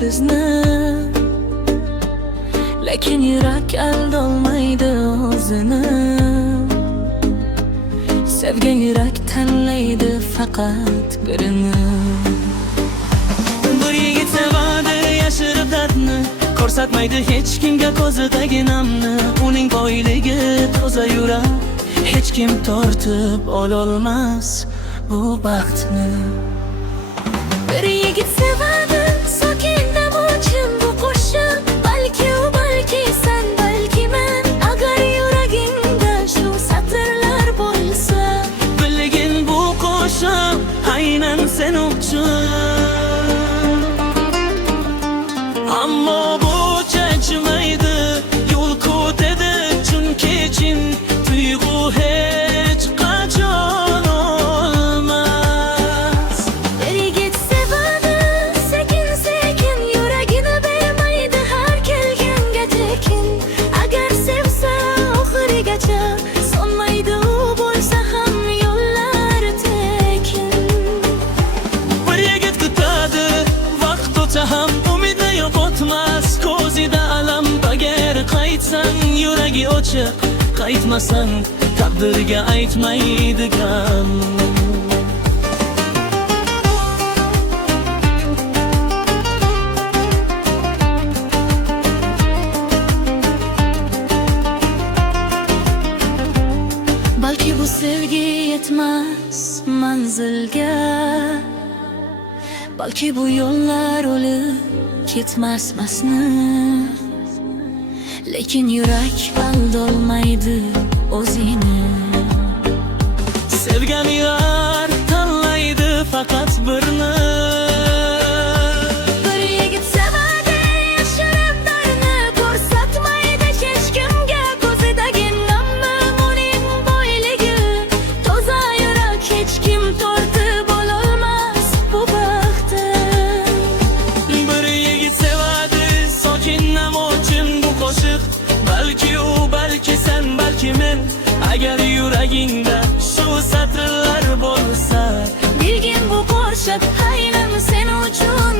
bizni, lekin yurak aldolmaydi o'zini. Sevgan yurak tanlaydi faqat birini. Bir yigit sevadi yashirib dardni, ko'rsatmaydi hech kimga ko'zidagi namni. Uning boyligi toza yurak, hech kim tortib ololmas bu baxtni. Bir yigit sevadi sokin dam uchun bu qo'shiq, balki u, balki sen, balki men. Agar yuragingda shu satrlar bo'lsa, bilgin bu qo'shiq aynan sen uchun. Ammo bu chechmaydi, yo'l ko'tadi chunki chin tuyg'u hech qachon o'lmas. Bir yigit sevadi sekin sekin, yuragini bermaydi har kelganga tekin. Agar sevsa oxirigacha, sonmaydi u bo'lsa ham yo'llar tekin. Bir yigit kutadi vaqt o'tsa ham umidi yo'qotmas. Ko'zida alam agar qaytsang yuragi ochiq, qaytmasang taqdirga aytmaydigan. Balki bu sevgi yetmas manzilga, balki bu yo'llar olib ketmasmasni. Lekin yurak aldolmaydi o'zini. Sevgan yurak tanlaydi faqat birini. Bir yigit sevadi yashirib dardni, ko'rsatmaydi hech kimga ko'zidagi namni. Uning boyligi toza yurak, hech kim tortib ololmas bu baxtni. Bir yigit sevadi sokin nam uchun bu qo'shiq, balki u, balki sen, balki men. Agar yuragingda shu satrlar bo'lsa, bilgin bu qo'shiq aynan sen uchun.